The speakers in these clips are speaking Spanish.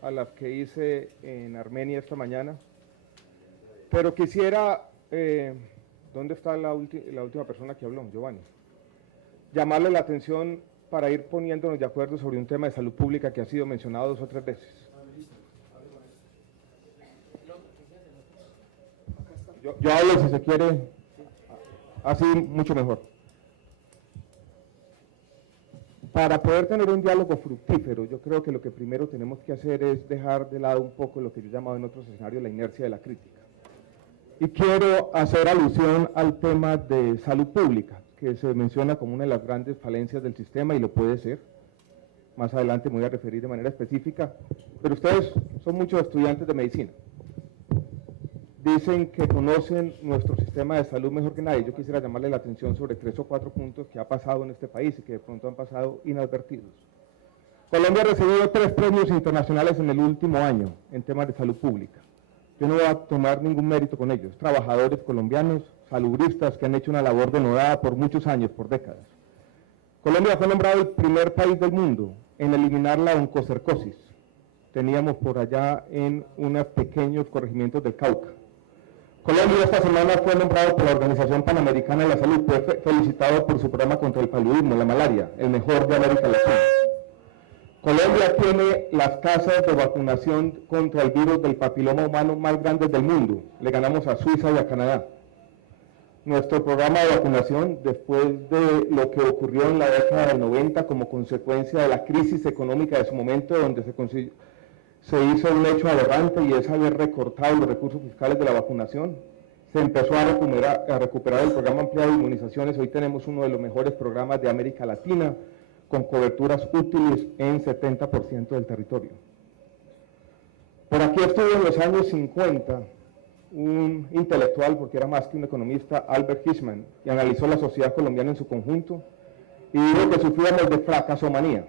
a las que hice en Armenia esta mañana, pero quisiera, ¿dónde está la última persona que habló? Giovanni. Llamarle la atención para ir poniéndonos de acuerdo sobre un tema de salud pública que ha sido mencionado 2 o 3 veces. Yo hablo, si se quiere, así mucho mejor. Para poder tener un diálogo fructífero, yo creo que lo que primero tenemos que hacer es dejar de lado un poco lo que yo he llamado en otros escenarios la inercia de la crítica. Y quiero hacer alusión al tema de salud pública, que se menciona como una de las grandes falencias del sistema, y lo puede ser. Más adelante me voy a referir de manera específica, pero ustedes son muchos estudiantes de medicina. Dicen que conocen nuestro sistema de salud mejor que nadie. Yo quisiera llamarle la atención sobre 3 o 4 puntos que ha pasado en este país y que de pronto han pasado inadvertidos. Colombia ha recibido 3 premios internacionales en el último año en temas de salud pública. Yo no voy a tomar ningún mérito con ellos. Trabajadores colombianos, salubristas que han hecho una labor denodada por muchos años, por décadas. Colombia fue nombrado el primer país del mundo en eliminar la oncocercosis. Teníamos por allá en unos pequeños corregimientos del Cauca. Colombia esta semana fue nombrado por la Organización Panamericana de la Salud, fue felicitado por su programa contra el paludismo, la malaria, el mejor de América Latina. Colombia tiene las tasas de vacunación contra el virus del papiloma humano más grandes del mundo. Le ganamos a Suiza y a Canadá. Nuestro programa de vacunación, después de lo que ocurrió en la década del 90 como consecuencia de la crisis económica de su momento, donde se hizo un hecho aberrante y es haber recortado los recursos fiscales de la vacunación. Se empezó a recuperar el programa ampliado de inmunizaciones. Hoy tenemos uno de los mejores programas de América Latina, con coberturas útiles en 70% del territorio. Por aquí estuvo en los años 50 un intelectual, porque era más que un economista, Albert Hirschman, y analizó la sociedad colombiana en su conjunto y dijo que sufríamos de fracasomanía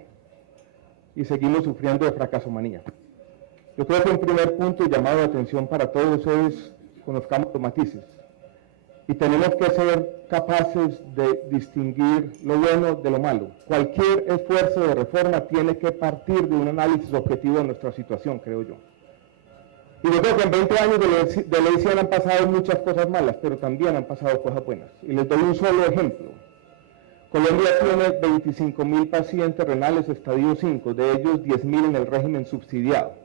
y seguimos sufriendo de fracasomanía. Yo creo que un primer punto y llamado de atención para todos es conozcamos los matices y tenemos que ser capaces de distinguir lo bueno de lo malo. Cualquier esfuerzo de reforma tiene que partir de un análisis objetivo de nuestra situación, creo yo. Y yo creo que en 20 años de ley 100 han pasado muchas cosas malas, pero también han pasado cosas buenas. Y les doy un solo ejemplo. Colombia tiene 25.000 pacientes renales estadio 5, de ellos 10.000 en el régimen subsidiado.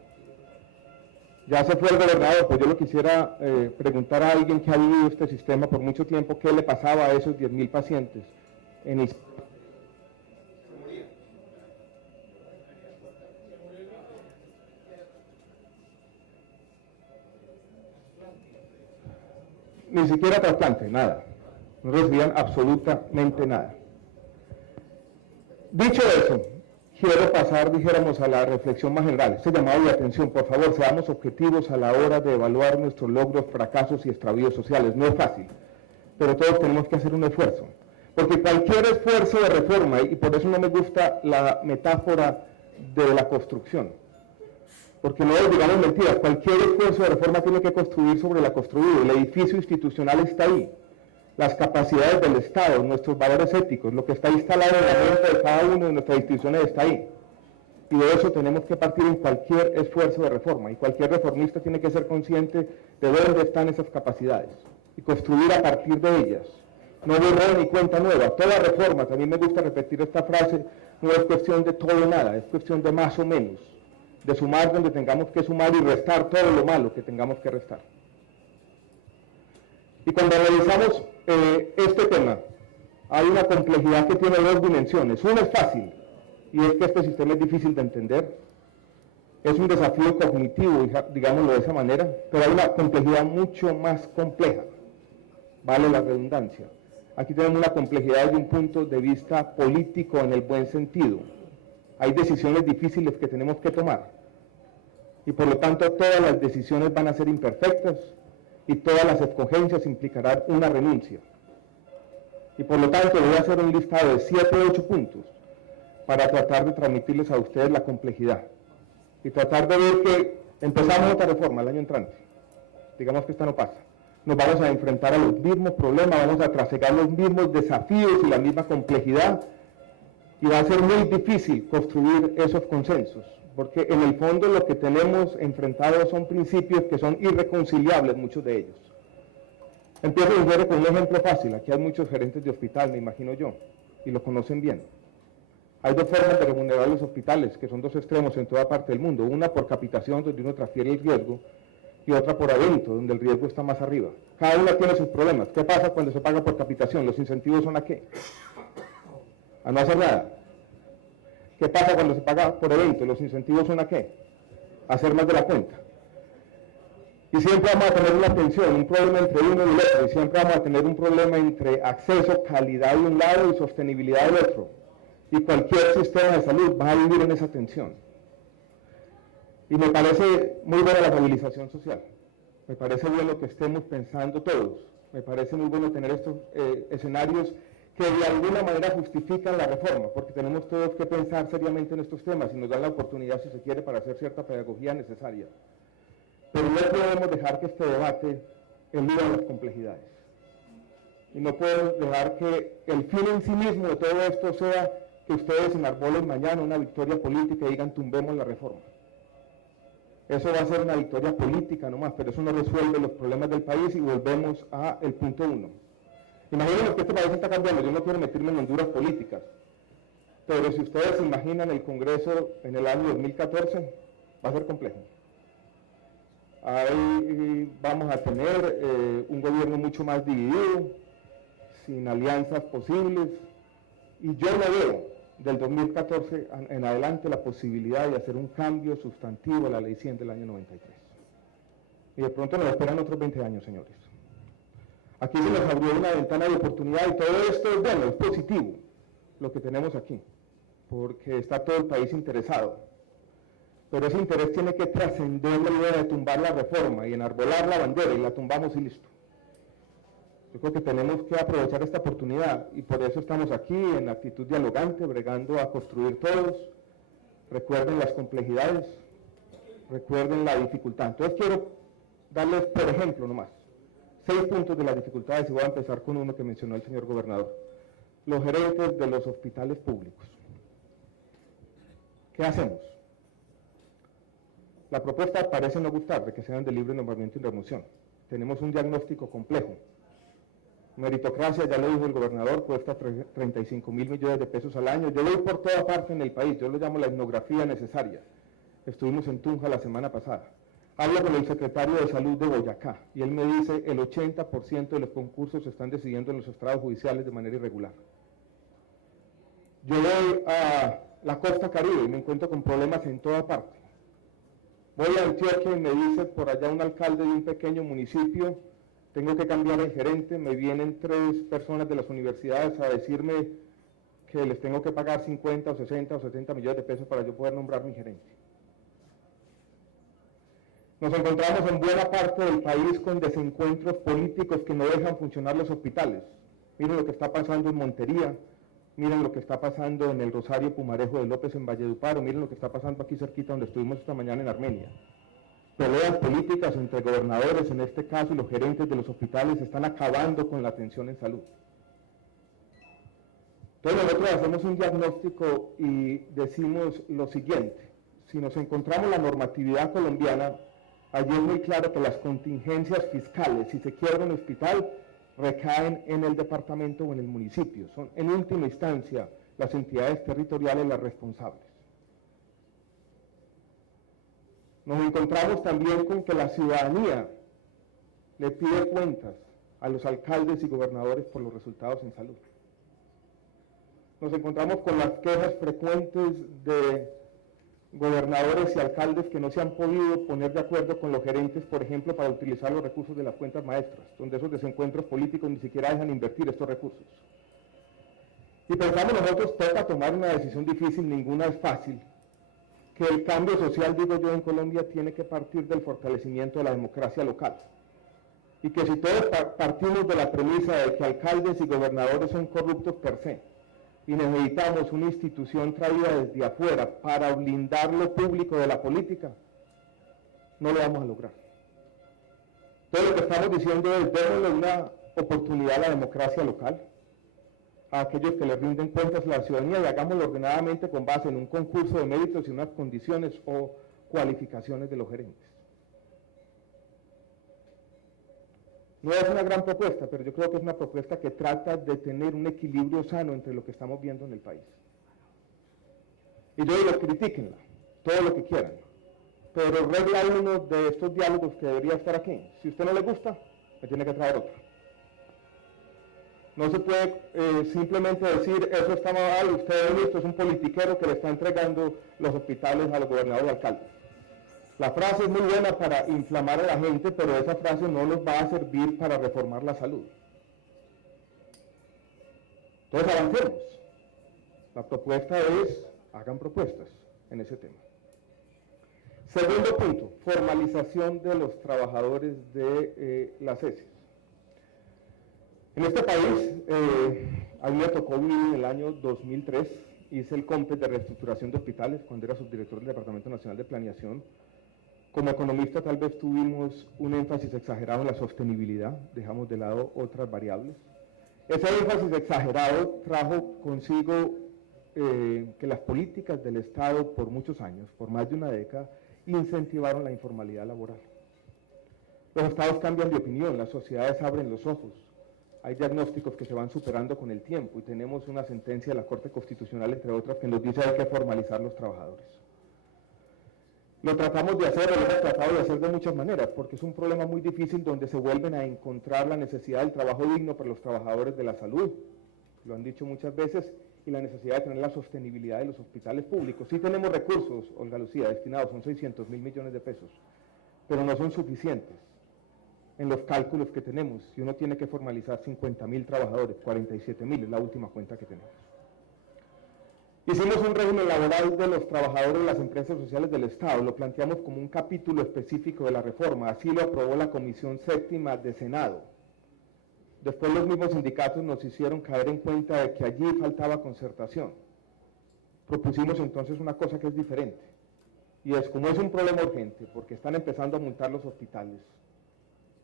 Ya se fue el gobernador, pues yo lo quisiera preguntar a alguien que ha vivido este sistema por mucho tiempo, ¿qué le pasaba a esos 10.000 pacientes? Ni siquiera trasplante, nada. No recibían absolutamente nada. Dicho eso, quiero pasar, dijéramos, a la reflexión más general. Este llamado de atención, por favor, seamos objetivos a la hora de evaluar nuestros logros, fracasos y extravíos sociales. No es fácil, pero todos tenemos que hacer un esfuerzo. Porque cualquier esfuerzo de reforma, y por eso no me gusta la metáfora de la construcción, porque no digamos mentiras, cualquier esfuerzo de reforma tiene que construir sobre la construida. El edificio institucional está ahí. Las capacidades del Estado, nuestros valores éticos, lo que está instalado en la mente de cada una de nuestras instituciones está ahí. Y de eso tenemos que partir en cualquier esfuerzo de reforma. Y cualquier reformista tiene que ser consciente de dónde están esas capacidades y construir a partir de ellas. No borrar ni cuenta nueva. Toda reforma, también me gusta repetir esta frase, no es cuestión de todo o nada, es cuestión de más o menos. De sumar donde tengamos que sumar y restar todo lo malo que tengamos que restar. Y cuando analizamos este tema, hay una complejidad que tiene 2 dimensiones. Una es fácil, y es que este sistema es difícil de entender. Es un desafío cognitivo, digámoslo de esa manera, pero hay una complejidad mucho más compleja. Vale la redundancia. Aquí tenemos una complejidad desde un punto de vista político en el buen sentido. Hay decisiones difíciles que tenemos que tomar. Y por lo tanto todas las decisiones van a ser imperfectas y todas las escogencias implicarán una renuncia. Y por lo tanto voy a hacer un listado de 7 o 8 puntos para tratar de transmitirles a ustedes la complejidad. Y tratar de ver que empezamos otra reforma el año entrante. Digamos que esta no pasa. Nos vamos a enfrentar a los mismos problemas, vamos a trasegar los mismos desafíos y la misma complejidad. Y va a ser muy difícil construir esos consensos. porque en el fondo lo que tenemos enfrentados son principios que son irreconciliables, muchos de ellos. Empiezo con un ejemplo fácil. Aquí hay muchos gerentes de hospital, me imagino yo, y lo conocen bien. Hay dos formas de remunerar los hospitales, que son dos extremos en toda parte del mundo. Una por capitación, donde uno transfiere el riesgo, y otra por evento, donde el riesgo está más arriba. Cada una tiene sus problemas. ¿Qué pasa cuando se paga por capitación? ¿Los incentivos son a qué? A no hacer nada. ¿Qué pasa cuando se paga por evento? ¿Los incentivos son a qué? A hacer más de la cuenta. Y siempre vamos a tener una tensión, un problema entre uno y el otro, y siempre vamos a tener un problema entre acceso, calidad de un lado y sostenibilidad del otro. Y cualquier sistema de salud va a vivir en esa tensión. Y me parece muy buena la movilización social. Me parece bueno que estemos pensando todos. Me parece muy bueno tener estos escenarios que de alguna manera justifican la reforma, porque tenemos todos que pensar seriamente en estos temas y nos dan la oportunidad, si se quiere, para hacer cierta pedagogía necesaria. Pero no podemos dejar que este debate eluda las complejidades. Y no podemos dejar que el fin en sí mismo de todo esto sea que ustedes enarbolen mañana una victoria política y digan tumbemos la reforma. Eso va a ser una victoria política nomás, pero eso no resuelve los problemas del país y volvemos al punto 1. Imagínense que este país está cambiando, yo no quiero meterme en honduras políticas, pero si ustedes se imaginan el Congreso en el año 2014, va a ser complejo. Ahí vamos a tener un gobierno mucho más dividido, sin alianzas posibles, y yo no veo del 2014 en adelante la posibilidad de hacer un cambio sustantivo a la Ley 100 del año 93. Y de pronto nos esperan otros 20 años, señores. Aquí se nos abrió una ventana de oportunidad y todo esto es bueno, es positivo, lo que tenemos aquí, porque está todo el país interesado. Pero ese interés tiene que trascender la idea de tumbar la reforma y enarbolar la bandera y la tumbamos y listo. Yo creo que tenemos que aprovechar esta oportunidad y por eso estamos aquí en actitud dialogante, bregando a construir todos. Recuerden las complejidades, recuerden la dificultad. Entonces quiero darles, por ejemplo, nomás, 6 puntos de las dificultades y voy a empezar con uno que mencionó el señor gobernador. Los gerentes de los hospitales públicos. ¿Qué hacemos? La propuesta parece no gustar de que sean de libre nombramiento y remoción. Tenemos un diagnóstico complejo. Meritocracia, ya lo dijo el gobernador, cuesta 35.000 millones de pesos al año. Yo voy por toda parte en el país, yo lo llamo la etnografía necesaria. Estuvimos en Tunja la semana pasada. Hablo con el secretario de Salud de Boyacá y él me dice el 80% de los concursos se están decidiendo en los estrados judiciales de manera irregular. Yo voy a la costa Caribe y me encuentro con problemas en toda parte. Voy a Antioquia y me dice por allá un alcalde de un pequeño municipio, tengo que cambiar el gerente, me vienen 3 personas de las universidades a decirme que les tengo que pagar 50 o 60 o 70 millones de pesos para yo poder nombrar mi gerente. Nos encontramos en buena parte del país con desencuentros políticos que no dejan funcionar los hospitales. Miren lo que está pasando en Montería, miren lo que está pasando en el Rosario Pumarejo de López en Valledupar, o miren lo que está pasando aquí cerquita donde estuvimos esta mañana en Armenia. Peleas políticas entre gobernadores, en este caso, y los gerentes de los hospitales están acabando con la atención en salud. Entonces nosotros hacemos un diagnóstico y decimos lo siguiente: si nos encontramos la normatividad colombiana, allí es muy claro que las contingencias fiscales, si se quiebra un hospital, recaen en el departamento o en el municipio. Son en última instancia las entidades territoriales las responsables. Nos encontramos también con que la ciudadanía le pide cuentas a los alcaldes y gobernadores por los resultados en salud. Nos encontramos con las quejas frecuentes de gobernadores y alcaldes que no se han podido poner de acuerdo con los gerentes, por ejemplo, para utilizar los recursos de las cuentas maestras, donde esos desencuentros políticos ni siquiera dejan invertir estos recursos. Y pensamos nosotros, toca tomar una decisión difícil, ninguna es fácil, que el cambio social, digo yo, en Colombia tiene que partir del fortalecimiento de la democracia local. Y que si todos partimos de la premisa de que alcaldes y gobernadores son corruptos per se, y necesitamos una institución traída desde afuera para blindar lo público de la política, no lo vamos a lograr. Entonces lo que estamos diciendo es démosle una oportunidad a la democracia local, a aquellos que le rinden cuentas a la ciudadanía y hagámoslo ordenadamente con base en un concurso de méritos y unas condiciones o cualificaciones de los gerentes. No es una gran propuesta, pero yo creo que es una propuesta que trata de tener un equilibrio sano entre lo que estamos viendo en el país. Y yo digo, critíquenla, todo lo que quieran, pero regla uno de estos diálogos que debería estar aquí. Si a usted no le gusta, me tiene que traer otro. No se puede simplemente decir, eso está mal, usted esto es un politiquero que le está entregando los hospitales a los gobernadores y alcaldes. La frase es muy buena para inflamar a la gente, pero esa frase no nos va a servir para reformar la salud. Entonces avancemos. La propuesta es, hagan propuestas en ese tema. Segundo punto, formalización de los trabajadores de las ESIs. En este país, a mí me tocó vivir en el año 2003, hice el COMPES de reestructuración de hospitales cuando era subdirector del Departamento Nacional de Planeación. Como economista tal vez tuvimos un énfasis exagerado en la sostenibilidad, dejamos de lado otras variables. Ese énfasis exagerado trajo consigo que las políticas del Estado por muchos años, por más de una década, incentivaron la informalidad laboral. Los estados cambian de opinión, las sociedades abren los ojos, hay diagnósticos que se van superando con el tiempo y tenemos una sentencia de la Corte Constitucional, entre otras, que nos dice que hay que formalizar los trabajadores. Lo tratamos de hacer, lo hemos tratado de hacer de muchas maneras, porque es un problema muy difícil donde se vuelven a encontrar la necesidad del trabajo digno para los trabajadores de la salud, lo han dicho muchas veces, y la necesidad de tener la sostenibilidad de los hospitales públicos. Sí tenemos recursos, Olga Lucía, destinados, son 600.000 millones de pesos, pero no son suficientes en los cálculos que tenemos. Si uno tiene que formalizar 50.000 trabajadores, 47.000 es la última cuenta que tenemos. Hicimos un régimen laboral de los trabajadores de las empresas sociales del Estado, lo planteamos como un capítulo específico de la reforma, así lo aprobó la Comisión Séptima de Senado. Después los mismos sindicatos nos hicieron caer en cuenta de que allí faltaba concertación. Propusimos entonces una cosa que es diferente, y es, como es un problema urgente, porque están empezando a multar los hospitales,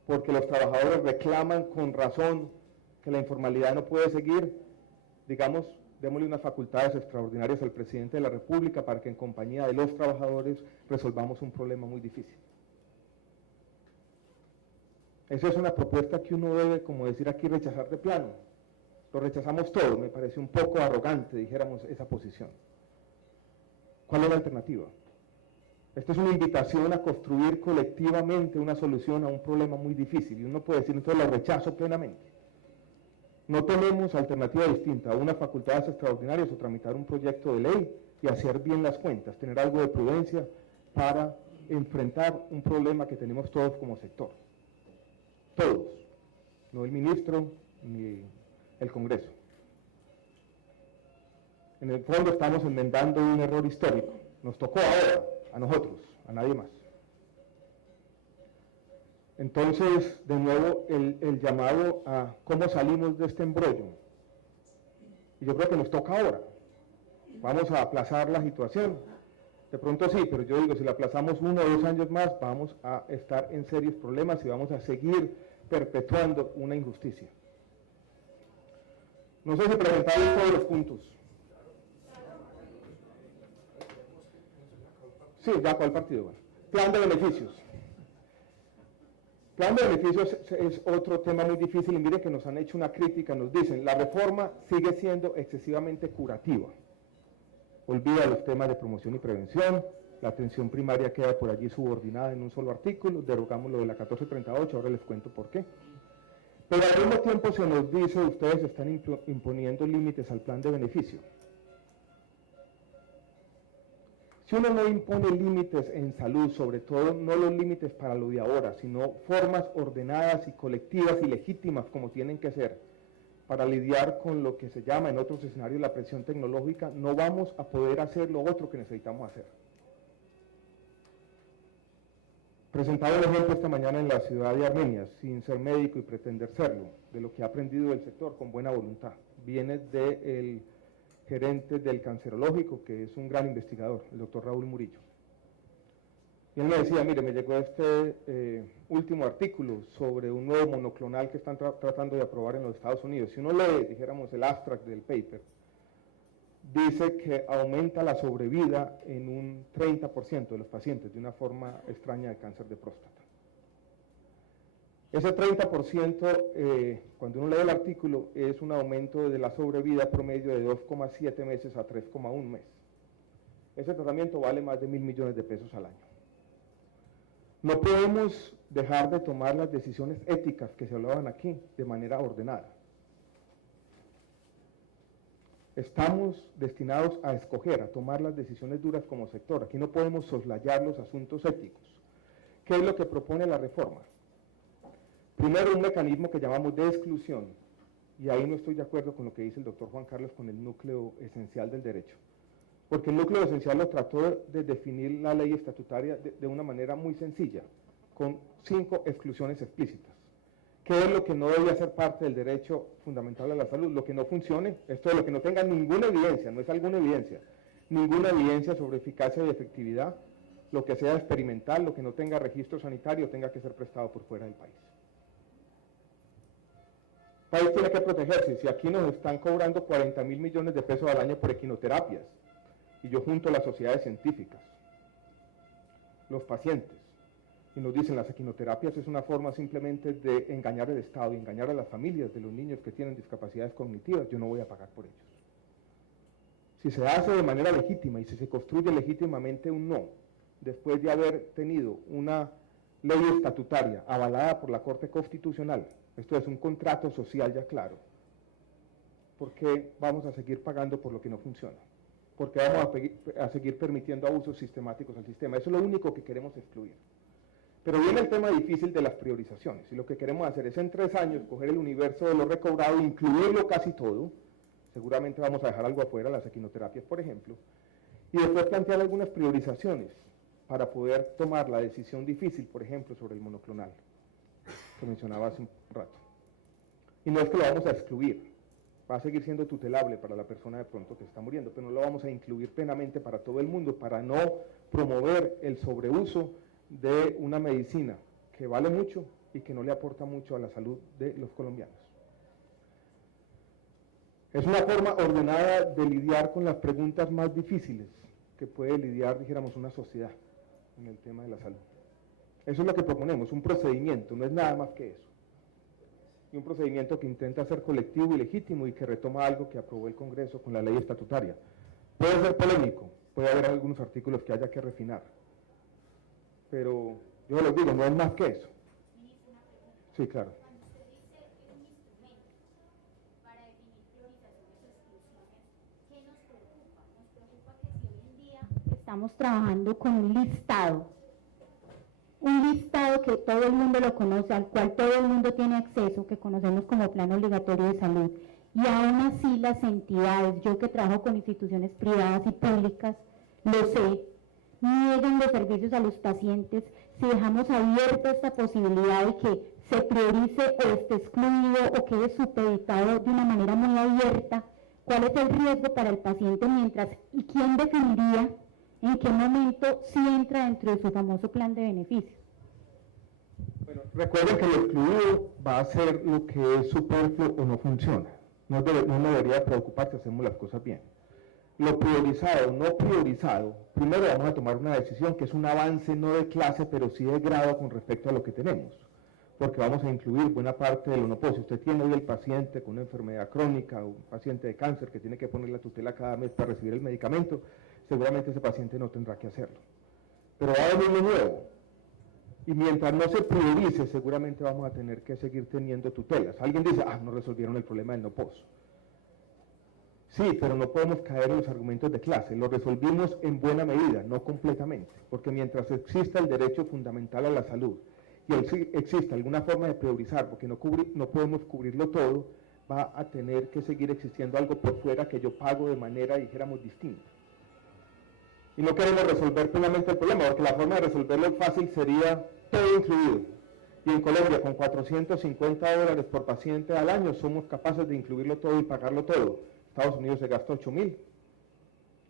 porque los trabajadores reclaman con razón que la informalidad no puede seguir, digamos, démosle unas facultades extraordinarias al presidente de la República para que en compañía de los trabajadores resolvamos un problema muy difícil. Esa es una propuesta que uno debe, como decir aquí, rechazar de plano. Lo rechazamos todo, me pareció un poco arrogante, dijéramos, esa posición. ¿Cuál es la alternativa? Esta es una invitación a construir colectivamente una solución a un problema muy difícil, y uno puede decir, entonces lo rechazo plenamente. No tenemos alternativa distinta, unas facultades extraordinarias o tramitar un proyecto de ley y hacer bien las cuentas, tener algo de prudencia para enfrentar un problema que tenemos todos como sector. Todos, no el ministro ni el Congreso. En el fondo estamos enmendando un error histórico, nos tocó ahora, a nosotros, a nadie más. Entonces, de nuevo, el llamado a cómo salimos de este embrollo. Y yo creo que nos toca ahora. Vamos a aplazar la situación. De pronto sí, pero yo digo, si la aplazamos 1 o 2 años más, vamos a estar en serios problemas y vamos a seguir perpetuando una injusticia. No sé si presentaron todos los puntos. Sí, ya, ¿cuál partido? Bueno. Plan de beneficios. Plan de beneficios es otro tema muy difícil, y miren que nos han hecho una crítica, nos dicen, la reforma sigue siendo excesivamente curativa. Olvida los temas de promoción y prevención, la atención primaria queda por allí subordinada en un solo artículo, derogamos lo de la 1438, ahora les cuento por qué. Pero al mismo tiempo se nos dice, ustedes están imponiendo límites al plan de beneficio. Si uno no impone límites en salud, sobre todo no los límites para lo de ahora, sino formas ordenadas y colectivas y legítimas como tienen que ser, para lidiar con lo que se llama en otros escenarios la presión tecnológica, no vamos a poder hacer lo otro que necesitamos hacer. Presentaba un ejemplo esta mañana en la ciudad de Armenia, sin ser médico y pretender serlo, de lo que ha aprendido del sector con buena voluntad. Viene del gerente del cancerológico, que es un gran investigador, el doctor Raúl Murillo. Y él me decía, mire, me llegó este último artículo sobre un nuevo monoclonal que están tratando de aprobar en los Estados Unidos. Si uno lee, dijéramos, el abstract del paper, dice que aumenta la sobrevida en un 30% de los pacientes de una forma extraña de cáncer de próstata. Ese 30%, cuando uno lee el artículo, es un aumento de la sobrevida promedio de 2,7 meses a 3,1 meses. Ese tratamiento vale más de $1.000 millones de pesos al año. No podemos dejar de tomar las decisiones éticas que se hablaban aquí de manera ordenada. Estamos destinados a escoger, a tomar las decisiones duras como sector. Aquí no podemos soslayar los asuntos éticos. ¿Qué es lo que propone la reforma? Primero, un mecanismo que llamamos de exclusión, y ahí no estoy de acuerdo con lo que dice el doctor Juan Carlos con el núcleo esencial del derecho, porque el núcleo esencial lo trató de definir la ley estatutaria de una manera muy sencilla, con 5 exclusiones explícitas. ¿Qué es lo que no debe ser parte del derecho fundamental a la salud? Lo que no funcione, esto es lo que no tenga ninguna evidencia, no es alguna evidencia, ninguna evidencia sobre eficacia y efectividad, lo que sea experimental, lo que no tenga registro sanitario, tenga que ser prestado por fuera del país. El país tiene que protegerse. Si aquí nos están cobrando 40.000 millones de pesos al año por equinoterapias, y yo junto a las sociedades científicas, los pacientes, y nos dicen las equinoterapias es una forma simplemente de engañar al Estado y engañar a las familias de los niños que tienen discapacidades cognitivas, yo no voy a pagar por ellos. Si se hace de manera legítima y si se construye legítimamente un no, después de haber tenido una ley estatutaria avalada por la Corte Constitucional, esto es un contrato social ya claro, ¿por qué vamos a seguir pagando por lo que no funciona? Porque vamos a seguir permitiendo abusos sistemáticos al sistema. Eso es lo único que queremos excluir. Pero viene el tema difícil de las priorizaciones, y lo que queremos hacer es en 3 años coger el universo de lo recobrado, incluirlo casi todo, seguramente vamos a dejar algo afuera, las equinoterapias por ejemplo, y después plantear algunas priorizaciones para poder tomar la decisión difícil, por ejemplo, sobre el monoclonal, que mencionaba hace un rato. Y no es que lo vamos a excluir, va a seguir siendo tutelable para la persona de pronto que está muriendo, pero no lo vamos a incluir plenamente para todo el mundo, para no promover el sobreuso de una medicina que vale mucho y que no le aporta mucho a la salud de los colombianos. Es una forma ordenada de lidiar con las preguntas más difíciles que puede lidiar, dijéramos, una sociedad en el tema de la salud. Eso es lo que proponemos, un procedimiento, no es nada más que eso. Y un procedimiento que intenta ser colectivo y legítimo y que retoma algo que aprobó el Congreso con la ley estatutaria. Puede ser polémico, puede haber algunos artículos que haya que refinar, pero yo les digo, no es más que eso. Sí, claro. Cuando usted dice un instrumento para definir priorizaciones o exclusiones, ¿qué nos preocupa? Nos preocupa que si hoy en día estamos trabajando con un listado que todo el mundo lo conoce, al cual todo el mundo tiene acceso, que conocemos como Plan Obligatorio de Salud, y aún así las entidades, yo que trabajo con instituciones privadas y públicas, lo sé, niegan los servicios a los pacientes, si dejamos abierta esta posibilidad de que se priorice o esté excluido o quede supeditado de una manera muy abierta, ¿cuál es el riesgo para el paciente mientras, y quién definiría en qué momento sí entra dentro de su famoso plan de beneficios? Bueno, recuerden que lo excluido va a ser lo que es superfluo o no funciona. No debería preocupar si hacemos las cosas bien. Lo priorizado, no priorizado, primero vamos a tomar una decisión que es un avance no de clase, pero sí de grado con respecto a lo que tenemos, porque vamos a incluir buena parte de lo no posible. Si usted tiene hoy el paciente con una enfermedad crónica o un paciente de cáncer que tiene que poner la tutela cada mes para recibir el medicamento, seguramente ese paciente no tendrá que hacerlo. Pero va a venir lo nuevo, y mientras no se priorice, seguramente vamos a tener que seguir teniendo tutelas. Alguien dice, no resolvieron el problema del no pos. Sí, pero no podemos caer en los argumentos de clase, lo resolvimos en buena medida, no completamente, porque mientras exista el derecho fundamental a la salud y exista alguna forma de priorizar, porque no podemos cubrirlo todo, va a tener que seguir existiendo algo por fuera que yo pago de manera, dijéramos, distinta. Y no queremos resolver plenamente el problema, porque la forma de resolverlo fácil sería todo incluido. Y en Colombia, con $450 por paciente al año, somos capaces de incluirlo todo y pagarlo todo. Estados Unidos se gasta 8.000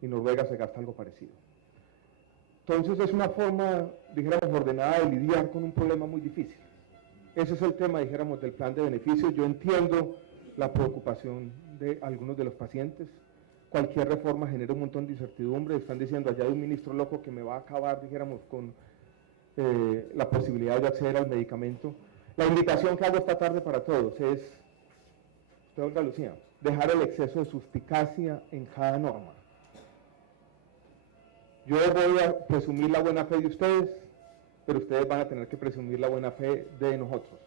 y Noruega se gasta algo parecido. Entonces es una forma, dijéramos, ordenada de lidiar con un problema muy difícil. Ese es el tema, dijéramos, del plan de beneficios. Yo entiendo la preocupación de algunos de los pacientes. Cualquier reforma genera un montón de incertidumbre. Están diciendo, allá hay un ministro loco que me va a acabar, dijéramos, con la posibilidad de acceder al medicamento. La invitación que hago esta tarde para todos es, usted, Olga Lucía, dejar el exceso de suspicacia en cada norma. Yo voy a presumir la buena fe de ustedes, pero ustedes van a tener que presumir la buena fe de nosotros.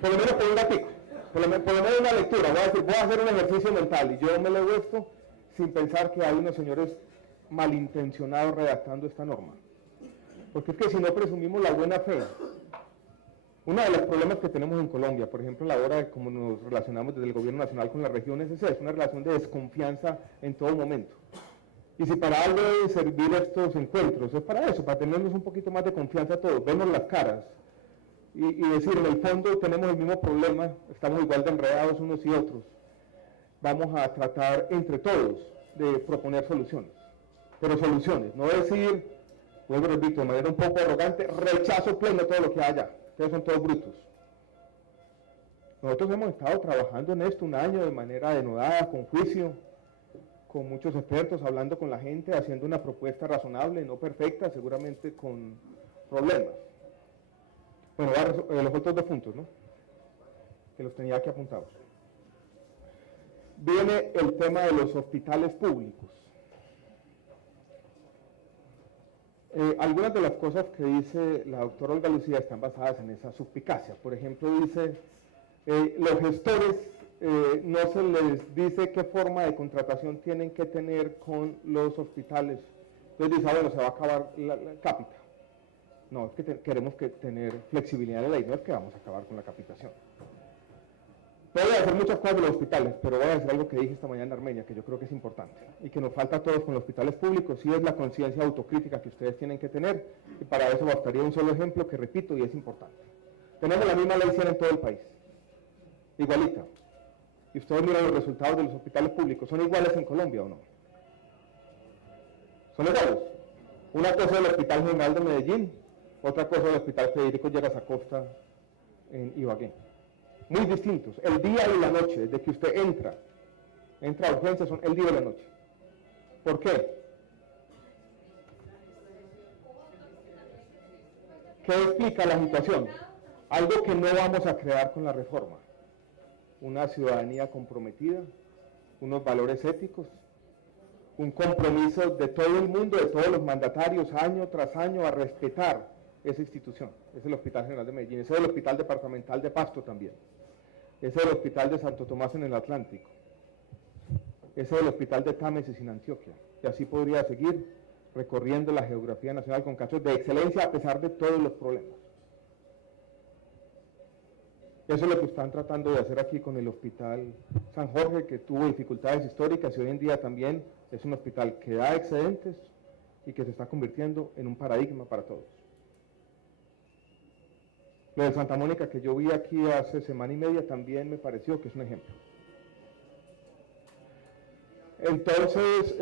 Por lo menos por un ratico, por lo menos una lectura, voy a hacer un ejercicio mental, y yo me leo esto sin pensar que hay unos señores malintencionados redactando esta norma. Porque es que si no presumimos la buena fe, uno de los problemas que tenemos en Colombia, por ejemplo, a la hora de cómo nos relacionamos desde el gobierno nacional con las regiones, es una relación de desconfianza en todo momento. Y si para algo deben servir estos encuentros, es para eso, para tenernos un poquito más de confianza todos, vernos las caras y decir, en el fondo tenemos el mismo problema, estamos igual de enredados unos y otros. Vamos a tratar entre todos de proponer soluciones, pero soluciones, no decir, vuelvo y repito, de manera un poco arrogante, rechazo pleno todo lo que haya. Ustedes son todos brutos. Nosotros hemos estado trabajando en esto un año de manera denodada, con juicio, con muchos expertos, hablando con la gente, haciendo una propuesta razonable, no perfecta, seguramente con problemas. Bueno, los otros dos puntos, ¿no? Que los tenía aquí apuntados. Viene el tema de los hospitales públicos. Algunas de las cosas que dice la doctora Olga Lucía están basadas en esa suspicacia. Por ejemplo, dice, los gestores no se les dice qué forma de contratación tienen que tener con los hospitales. Entonces dice, bueno, se va a acabar la cápita. No, es que queremos tener flexibilidad en la ley, no es que vamos a acabar con la capitación. Voy a hacer muchas cosas de los hospitales, pero voy a decir algo que dije esta mañana en Armenia, que yo creo que es importante, y que nos falta a todos con los hospitales públicos, sí es la conciencia autocrítica que ustedes tienen que tener, y para eso bastaría un solo ejemplo que repito y es importante. Tenemos la misma ley 100 en todo el país, igualita, y ustedes miran los resultados de los hospitales públicos, ¿son iguales en Colombia o no? ¿Son iguales? Una cosa del Hospital General de Medellín, otra cosa del Hospital Federico Lleras Acosta en Ibagué. Muy distintos, el día y la noche, desde que usted entra a urgencias, son el día y la noche. ¿Por qué? ¿Qué explica la situación? Algo que no vamos a crear con la reforma. Una ciudadanía comprometida, unos valores éticos, un compromiso de todo el mundo, de todos los mandatarios, año tras año, a respetar esa institución. Es el Hospital General de Medellín, ese es el Hospital Departamental de Pasto también. Ese es el Hospital de Santo Tomás en el Atlántico. Ese es el Hospital de Támesis en Antioquia. Y así podría seguir recorriendo la geografía nacional con casos de excelencia a pesar de todos los problemas. Eso es lo que están tratando de hacer aquí con el Hospital San Jorge, que tuvo dificultades históricas y hoy en día también es un hospital que da excedentes y que se está convirtiendo en un paradigma para todos. Lo de Santa Mónica que yo vi aquí hace semana y media también me pareció que es un ejemplo. Entonces,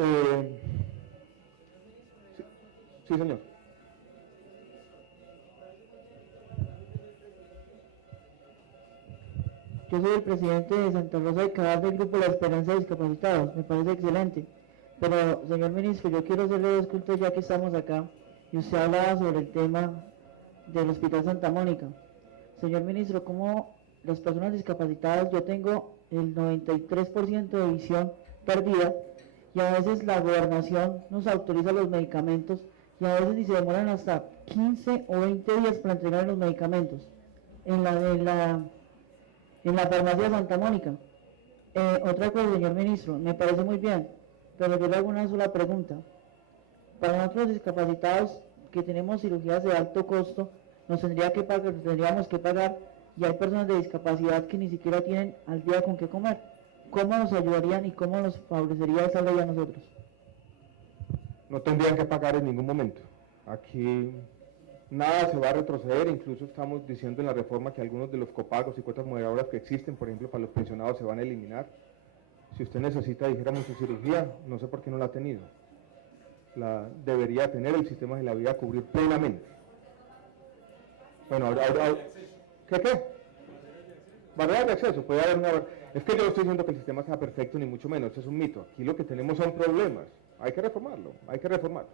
sí señor. Yo soy el presidente de Santa Rosa de Cabal del Grupo La Esperanza de Discapacitados, me parece excelente. Pero, señor ministro, yo quiero hacerle dos puntos ya que estamos acá, y usted hablaba sobre el tema del Hospital Santa Mónica. Señor ministro, ¿cómo las personas discapacitadas, yo tengo el 93% de visión perdida, y a veces la gobernación nos autoriza los medicamentos, y a veces se demoran hasta 15 o 20 días para entregar los medicamentos en la farmacia de Santa Mónica? Otra cosa, señor ministro, me parece muy bien, pero yo le hago una sola pregunta. Para nosotros discapacitados que tenemos cirugías de alto costo, tendríamos que pagar, y hay personas de discapacidad que ni siquiera tienen al día con qué comer. ¿Cómo nos ayudarían y cómo nos favorecería esa ley a nosotros? No tendrían que pagar en ningún momento. Aquí nada se va a retroceder, incluso estamos diciendo en la reforma que algunos de los copagos y cuotas moderadoras que existen, por ejemplo, para los pensionados se van a eliminar. Si usted necesita, dijéramos, su cirugía, no sé por qué no la ha tenido. debería tener el sistema de la vida cubrir plenamente. Bueno, ¿qué? Barreras de acceso, puede haber una... Es que yo no estoy diciendo que el sistema sea perfecto, ni mucho menos, es un mito. Aquí lo que tenemos son problemas, hay que reformarlo, hay que reformarlo.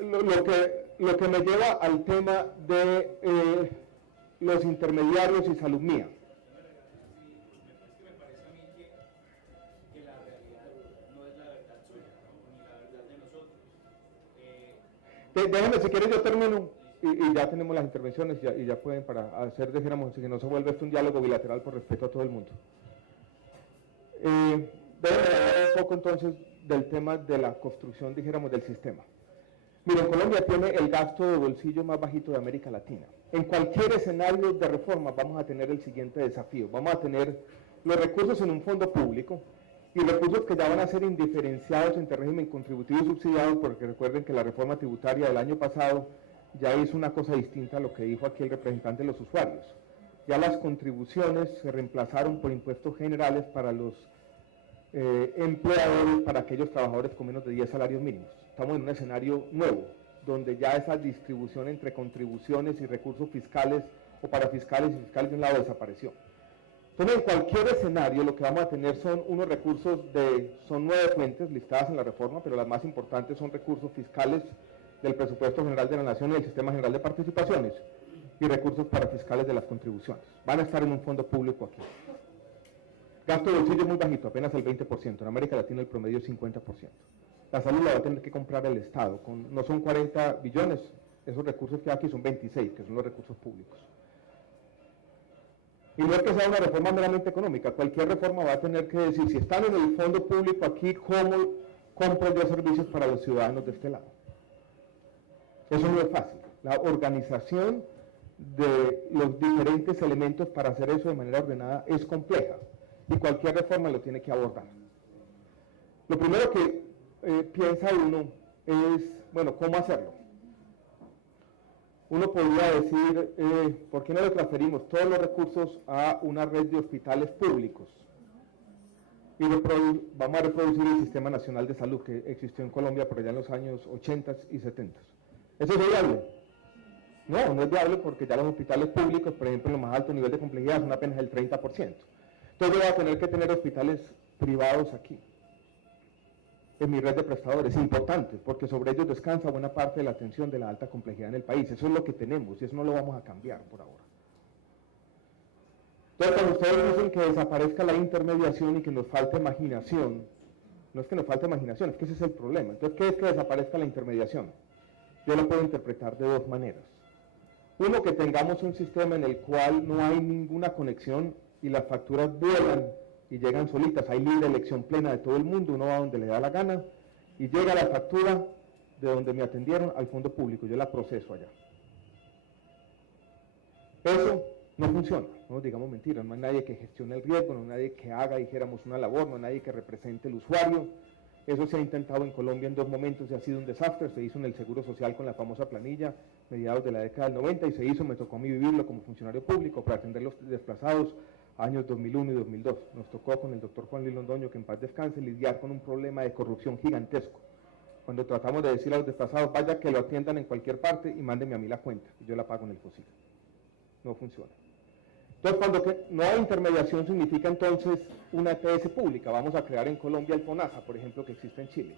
Lo que me lleva al tema de los intermediarios y salud mía. Déjenme, si quieren yo termino y ya tenemos las intervenciones y ya pueden, para hacer, dijéramos, que no se vuelve esto un diálogo bilateral por respeto a todo el mundo. Déjenme hablar un poco entonces del tema de la construcción, dijéramos, del sistema. Miren, Colombia tiene el gasto de bolsillo más bajito de América Latina. En cualquier escenario de reforma vamos a tener el siguiente desafío. Vamos a tener los recursos en un fondo público y recursos que ya van a ser indiferenciados entre régimen contributivo y subsidiado, porque recuerden que la reforma tributaria del año pasado ya hizo una cosa distinta a lo que dijo aquí el representante de los usuarios. Ya las contribuciones se reemplazaron por impuestos generales para los empleadores, para aquellos trabajadores con menos de 10 salarios mínimos. Estamos en un escenario nuevo, donde ya esa distribución entre contribuciones y recursos fiscales o parafiscales y fiscales de un lado desapareció. Entonces, en cualquier escenario lo que vamos a tener son unos recursos son 9 fuentes listadas en la reforma, pero las más importantes son recursos fiscales del presupuesto general de la Nación y del sistema general de participaciones y recursos parafiscales de las contribuciones. Van a estar en un fondo público aquí. Gasto de bolsillo muy bajito, apenas el 20%, en América Latina el promedio es 50%. La salud la va a tener que comprar el Estado, no son 40 billones, esos recursos que hay aquí son 26, que son los recursos públicos. Y no es que sea una reforma meramente económica, cualquier reforma va a tener que decir, si están en el fondo público aquí, ¿cómo compro yo servicios para los ciudadanos de este lado? Eso no es fácil. La organización de los diferentes elementos para hacer eso de manera ordenada es compleja y cualquier reforma lo tiene que abordar. Lo primero que piensa uno es, bueno, ¿cómo hacerlo? Uno podría decir, ¿por qué no le transferimos todos los recursos a una red de hospitales públicos? Y vamos a reproducir el Sistema Nacional de Salud que existió en Colombia por allá en los años 80 y 70. ¿Eso es viable? No, no es viable porque ya los hospitales públicos, por ejemplo, en el más alto nivel de complejidad son apenas el 30%. Entonces yo voy a tener que tener hospitales privados aquí, en mi red de prestadores, importantes, porque sobre ellos descansa buena parte de la atención de la alta complejidad en el país. Eso es lo que tenemos y eso no lo vamos a cambiar por ahora. Entonces, cuando ustedes dicen que desaparezca la intermediación y que nos falte imaginación, no es que nos falte imaginación, es que ese es el problema. Entonces, ¿qué es que desaparezca la intermediación? Yo lo puedo interpretar de dos maneras. Uno, que tengamos un sistema en el cual no hay ninguna conexión y las facturas vuelan y llegan solitas, hay libre elección plena de todo el mundo, uno va donde le da la gana y llega la factura de donde me atendieron al fondo público, yo la proceso allá. Eso no funciona, no digamos mentiras, no hay nadie que gestione el riesgo, no hay nadie que haga, dijéramos, una labor, no hay nadie que represente el usuario. Eso se ha intentado en Colombia en 2 momentos y ha sido un desastre. Se hizo en el Seguro Social con la famosa planilla, mediados de la década del 90, y se hizo, me tocó a mí vivirlo como funcionario público para atender los desplazados años 2001 y 2002. Nos tocó con el doctor Juan Luis Londoño, que en paz descanse, lidiar con un problema de corrupción gigantesco. Cuando tratamos de decir a los desplazados, vaya que lo atiendan en cualquier parte y mándeme a mí la cuenta, y yo la pago en el FOSIL. No funciona. Entonces, cuando no hay intermediación, significa entonces una EPS pública. Vamos a crear en Colombia el FONASA, por ejemplo, que existe en Chile.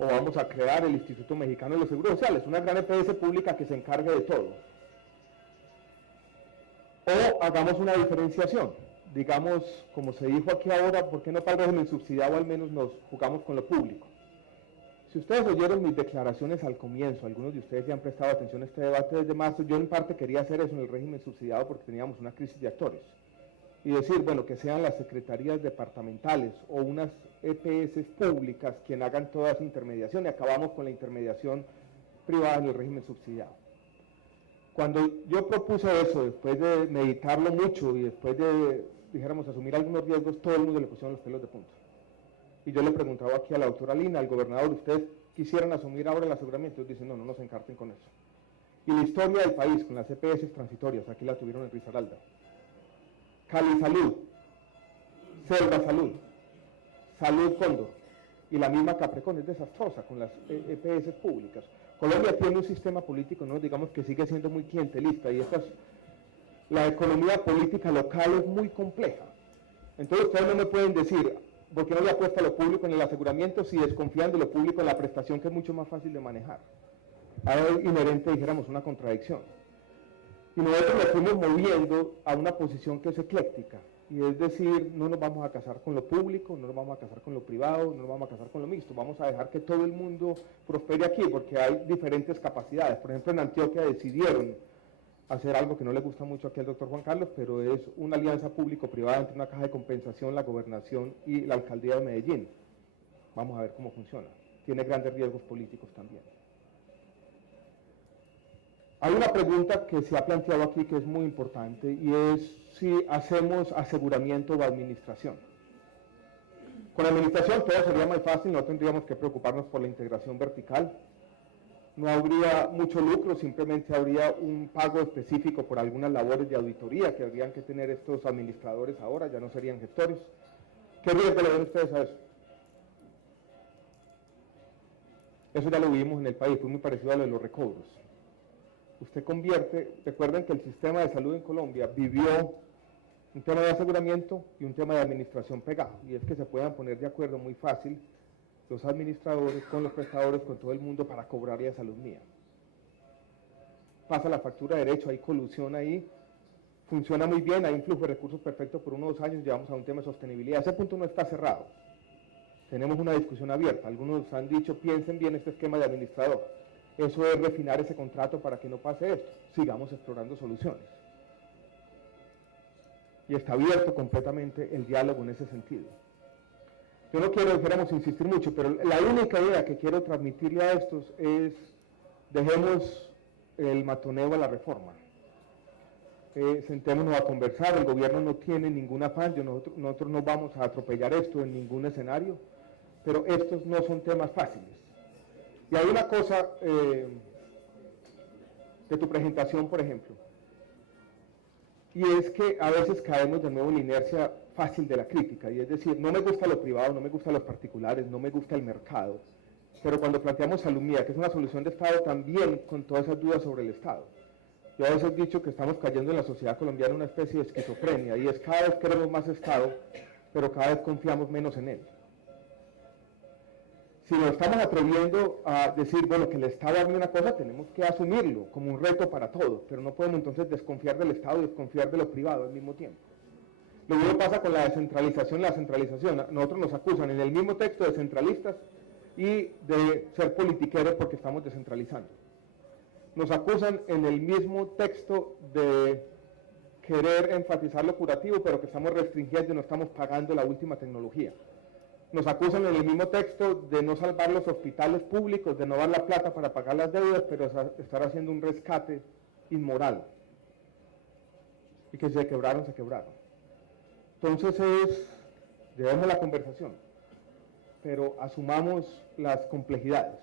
O vamos a crear el Instituto Mexicano de los Seguros Sociales, una gran EPS pública que se encargue de todo. O hagamos una diferenciación. Digamos, como se dijo aquí ahora, ¿por qué no para el régimen subsidiado al menos nos jugamos con lo público? Si ustedes oyeron mis declaraciones al comienzo, algunos de ustedes ya han prestado atención a este debate desde marzo, yo en parte quería hacer eso en el régimen subsidiado porque teníamos una crisis de actores. Y decir, bueno, que sean las secretarías departamentales o unas EPS públicas quien hagan toda esa intermediación y acabamos con la intermediación privada en el régimen subsidiado. Cuando yo propuse eso, después de meditarlo mucho y después de, dijéramos, asumir algunos riesgos, todo el mundo le pusieron los pelos de punta. Y yo le preguntaba aquí a la doctora Lina, al gobernador, ¿ustedes quisieran asumir ahora el aseguramiento? Ellos dicen, no, no nos encarten con eso. Y la historia del país, con las EPS transitorias, aquí la tuvieron en Risaralda. Cali Salud, Selva Salud, Salud Cóndor, y la misma Capricorn es desastrosa con las EPS públicas. Colombia tiene un sistema político, ¿no?, digamos, que sigue siendo muy clientelista, y la economía política local es muy compleja. Entonces ustedes no me pueden decir, ¿por qué no le apuesta a lo público en el aseguramiento si desconfían de lo público en la prestación, que es mucho más fácil de manejar? Ahora es inherente, dijéramos, una contradicción. Y nosotros nos fuimos moviendo a una posición que es ecléctica, y es decir, no nos vamos a casar con lo público, no nos vamos a casar con lo privado, no nos vamos a casar con lo mixto, vamos a dejar que todo el mundo prospere aquí, porque hay diferentes capacidades. Por ejemplo, en Antioquia decidieron hacer algo que no le gusta mucho aquí al doctor Juan Carlos, pero es una alianza público-privada entre una caja de compensación, la gobernación y la alcaldía de Medellín. Vamos a ver cómo funciona. Tiene grandes riesgos políticos también. Hay una pregunta que se ha planteado aquí que es muy importante, y es si hacemos aseguramiento o administración. Con la administración todo sería más fácil, no tendríamos que preocuparnos por la integración vertical. No habría mucho lucro, simplemente habría un pago específico por algunas labores de auditoría que habrían que tener estos administradores ahora, ya no serían gestores. ¿Qué riesgo le ven ustedes a eso? Eso ya lo vimos en el país, fue muy parecido a lo de los recobros. Usted convierte, recuerden que el sistema de salud en Colombia vivió un tema de aseguramiento y un tema de administración pegado, y es que se puedan poner de acuerdo muy fácil los administradores con los prestadores, con todo el mundo, para cobrarle a salud mía. Pasa la factura de derecho, hay colusión ahí, funciona muy bien, hay un flujo de recursos perfecto por unos 2 años, llevamos a un tema de sostenibilidad. Ese punto no está cerrado, tenemos una discusión abierta. Algunos han dicho, piensen bien este esquema de administrador. Eso es refinar ese contrato para que no pase esto. Sigamos explorando soluciones. Y está abierto completamente el diálogo en ese sentido. Yo no quiero, dijéramos, insistir mucho, pero la única idea que quiero transmitirle a estos es: dejemos el matoneo a la reforma. Sentémonos a conversar, el gobierno no tiene ningún afán, nosotros no vamos a atropellar esto en ningún escenario, pero estos no son temas fáciles. Y hay una cosa de tu presentación, por ejemplo, y es que a veces caemos de nuevo en la inercia fácil de la crítica, y es decir, no me gusta lo privado, no me gustan los particulares, no me gusta el mercado, pero cuando planteamos salud mía, que es una solución de Estado, también con todas esas dudas sobre el Estado. Yo a veces he dicho que estamos cayendo en la sociedad colombiana en una especie de esquizofrenia, y es cada vez queremos más Estado, pero cada vez confiamos menos en él. Si nos estamos atreviendo a decir, bueno, que el Estado haga una cosa, tenemos que asumirlo como un reto para todos, pero no podemos entonces desconfiar del Estado y desconfiar de lo privado al mismo tiempo. Lo mismo pasa con la descentralización. Nosotros nos acusan en el mismo texto de centralistas y de ser politiqueros porque estamos descentralizando. Nos acusan en el mismo texto de querer enfatizar lo curativo, pero que estamos restringiendo y no estamos pagando la última tecnología. Nos acusan en el mismo texto de no salvar los hospitales públicos, de no dar la plata para pagar las deudas, pero estar haciendo un rescate inmoral. Y que se quebraron, se quebraron. Entonces llevemos la conversación, pero asumamos las complejidades.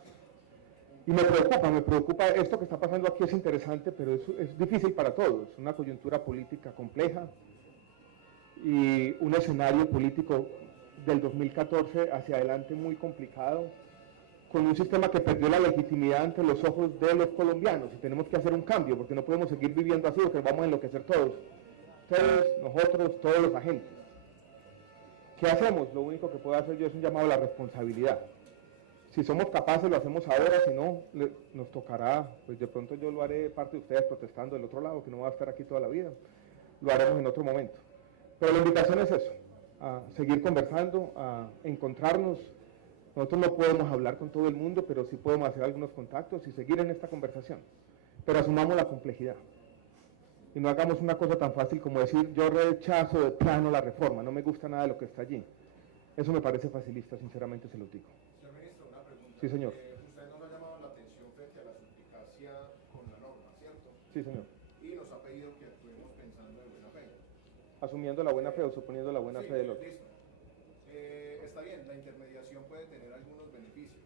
Y me preocupa, esto que está pasando aquí es interesante, pero es difícil para todos, una coyuntura política compleja y un escenario político del 2014 hacia adelante muy complicado, con un sistema que perdió la legitimidad ante los ojos de los colombianos, y tenemos que hacer un cambio, porque no podemos seguir viviendo así, porque vamos a enloquecer todos. Ustedes, nosotros, todos los agentes. ¿Qué hacemos? Lo único que puedo hacer yo es un llamado a la responsabilidad. Si somos capaces, lo hacemos ahora, si no, nos tocará, pues de pronto yo lo haré parte de ustedes protestando del otro lado, que no va a estar aquí toda la vida. Lo haremos en otro momento. Pero la invitación es eso, a seguir conversando, a encontrarnos. Nosotros no podemos hablar con todo el mundo, pero sí podemos hacer algunos contactos y seguir en esta conversación. Pero asumamos la complejidad. Y no hagamos una cosa tan fácil como decir, yo rechazo de plano la reforma, no me gusta nada de lo que está allí. Eso me parece facilista, sinceramente se lo digo. Señor ministro, una pregunta. Sí, señor. Usted nos ha llamado la atención frente a la suplicacia con la norma, ¿cierto? Sí, señor. Y nos ha pedido que actuemos pensando de buena fe. Asumiendo la buena fe o suponiendo la buena Sí, fe del otro. listo. Está bien, la intermediación puede tener algunos beneficios,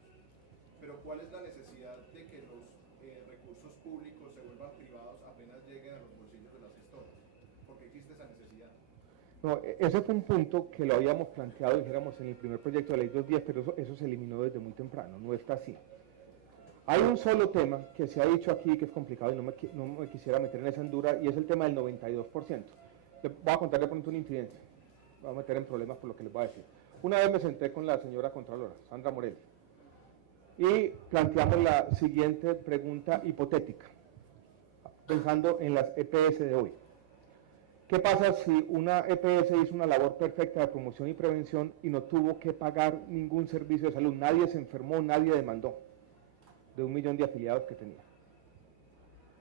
pero ¿cuál es la necesidad de que los recursos públicos se vuelvan privados apenas lleguen a los bolsillos de las gestoras? ¿Por qué existe esa necesidad? No, ese fue un punto que lo habíamos planteado, dijéramos, en el primer proyecto de ley 210, pero eso se eliminó desde muy temprano, no está así. Hay un solo tema que se ha dicho aquí que es complicado y no me quisiera meter en esa andura, y es el tema del 92%. Les voy a contar de pronto una incidencia, me voy a meter en problemas por lo que les voy a decir. Una vez me senté con la señora Contralora, Sandra Morel, y planteamos la siguiente pregunta hipotética, pensando en las EPS de hoy. ¿Qué pasa si una EPS hizo una labor perfecta de promoción y prevención y no tuvo que pagar ningún servicio de salud? Nadie se enfermó, nadie demandó de 1 millón de afiliados que tenía.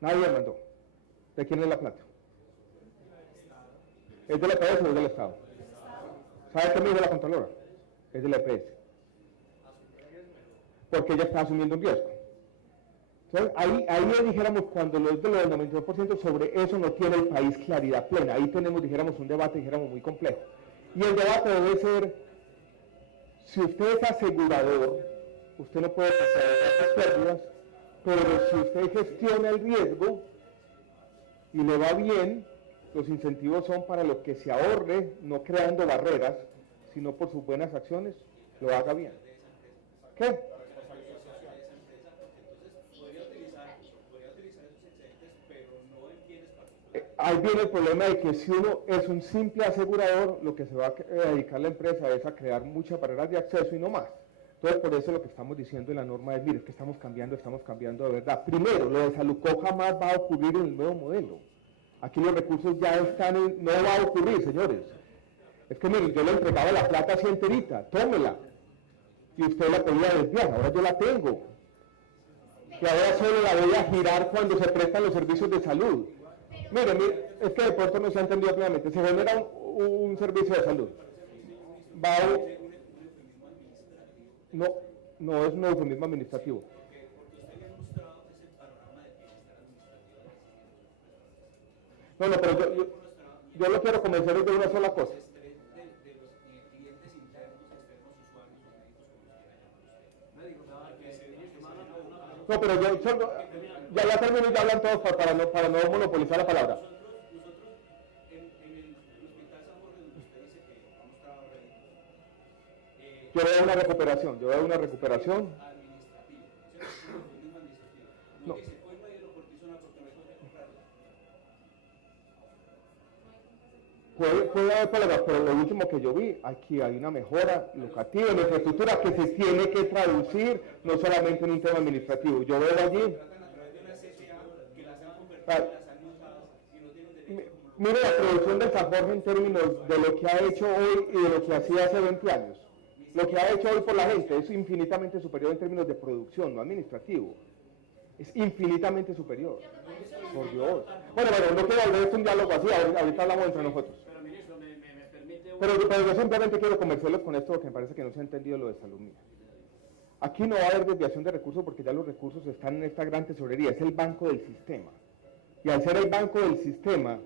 Nadie demandó. ¿De quién es la plata? ¿Es de la EPS o es del Estado? ¿Sabe qué me dijo la Contralora? Es de la EPS. Porque ella está asumiendo un riesgo. Entonces, ahí dijéramos, cuando lo es de lo del 92%, sobre eso no tiene el país claridad plena. Ahí tenemos, dijéramos, un debate, dijéramos, muy complejo. Y el debate debe ser, si usted es asegurador, usted no puede pasar esas pérdidas, pero si usted gestiona el riesgo y le va bien, los incentivos son para lo que se ahorre, no creando barreras, sino por sus buenas acciones, lo haga bien. ¿Qué? Ahí viene el problema de que si uno es un simple asegurador, lo que se va a dedicar la empresa es a crear muchas barreras de acceso y no más. Entonces, por eso lo que estamos diciendo en la norma es, mire, es que estamos cambiando de verdad. Primero, lo de Saluco jamás va a ocurrir en el nuevo modelo. Aquí los recursos ya están no va a ocurrir, señores. Es que, miren, yo le entregaba la plata así enterita, tómela. Y usted la podía desviar, ahora yo la tengo. Y ahora solo la voy a girar cuando se prestan los servicios de salud. Mire, es que de pronto no se ha entendido plenamente. Se genera un servicio de salud. No es un eufemismo administrativo. No, pero yo lo quiero convencer de una sola cosa. No, pero ya termino y ya hablan todos para no monopolizar la palabra. Yo veo una recuperación. No. Puede haber problemas, pero lo último que yo vi, aquí hay una mejora locativa en infraestructura que se tiene que traducir no solamente en un tema administrativo. Yo veo allí. Mire la producción de San Jorge en términos de lo que ha hecho hoy y de lo que hacía hace 20 años. Lo que ha hecho hoy por la gente es infinitamente superior en términos de producción, no administrativo. Es infinitamente superior. Por Dios. Bueno, no quiero hablar de un diálogo así, ahorita hablamos entre nosotros. Pero ministro, me permite... Pero yo simplemente quiero convencerlos con esto porque me parece que no se ha entendido lo de salud mía. Aquí no va a haber desviación de recursos porque ya los recursos están en esta gran tesorería, es el banco del sistema. Y al ser el banco del sistema,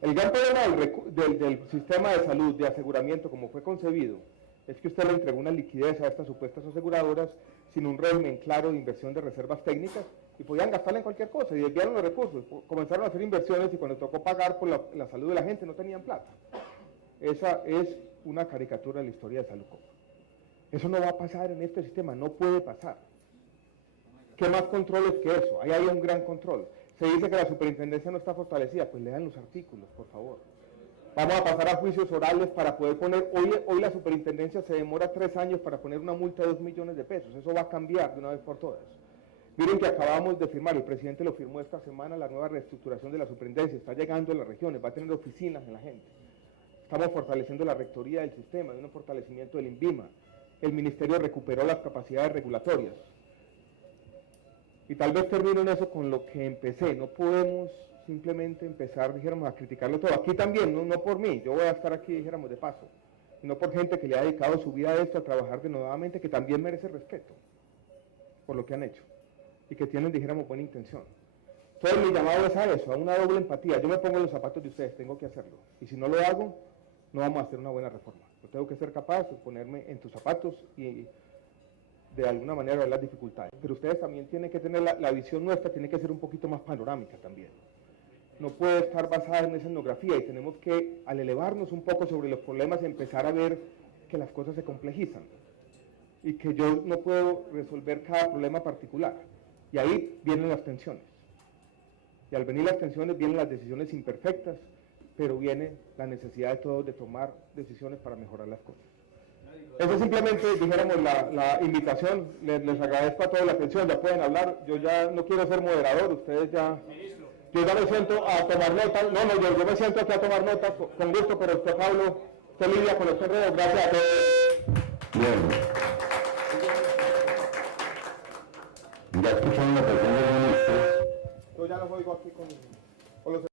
el gran problema del sistema de salud, de aseguramiento como fue concebido, es que usted le entregó una liquidez a estas supuestas aseguradoras sin un régimen claro de inversión de reservas técnicas y podían gastarla en cualquier cosa y desviaron los recursos, comenzaron a hacer inversiones y cuando tocó pagar por la salud de la gente no tenían plata. Esa es una caricatura de la historia de Saluco. Eso no va a pasar en este sistema, no puede pasar. ¿Qué más controles que eso? Ahí hay un gran control. Se dice que la superintendencia no está fortalecida, pues lean los artículos, por favor. Vamos a pasar a juicios orales para poder poner, hoy la superintendencia se demora 3 años para poner una multa de 2 millones de pesos, eso va a cambiar de una vez por todas. Miren que acabamos de firmar, el presidente lo firmó esta semana, la nueva reestructuración de la superintendencia, está llegando a las regiones, va a tener oficinas en la gente. Estamos fortaleciendo la rectoría del sistema, hay un fortalecimiento del INVIMA, el ministerio recuperó las capacidades regulatorias. Y tal vez termino en eso con lo que empecé, no podemos simplemente empezar, dijéramos, a criticarlo todo. Aquí también, no por mí, yo voy a estar aquí, dijéramos, de paso, sino por gente que le ha dedicado su vida a esto, a trabajar denodadamente, que también merece respeto por lo que han hecho y que tienen, dijéramos, buena intención. Entonces mi llamado es a eso, a una doble empatía. Yo me pongo en los zapatos de ustedes, tengo que hacerlo. Y si no lo hago, no vamos a hacer una buena reforma. Yo tengo que ser capaz de ponerme en tus zapatos y de alguna manera ver las dificultades. Pero ustedes también tienen que tener la visión nuestra, tiene que ser un poquito más panorámica también. no puede estar basada en esa etnografía y tenemos que, al elevarnos un poco sobre los problemas, empezar a ver que las cosas se complejizan y que yo no puedo resolver cada problema particular. Y ahí vienen las tensiones. Y al venir las tensiones vienen las decisiones imperfectas, pero viene la necesidad de todos de tomar decisiones para mejorar las cosas. Eso simplemente, dijéramos, la invitación. Les agradezco a todos la atención, ya pueden hablar. Yo ya no quiero ser moderador, ustedes ya... Yo ya me siento a tomar notas. Yo me siento aquí a tomar notas con gusto, pero usted, Pablo, usted lidia con los enredos. Gracias a todos. Bien. Ya escucharon la opinión de los ministros. Yo ya los oigo aquí con los...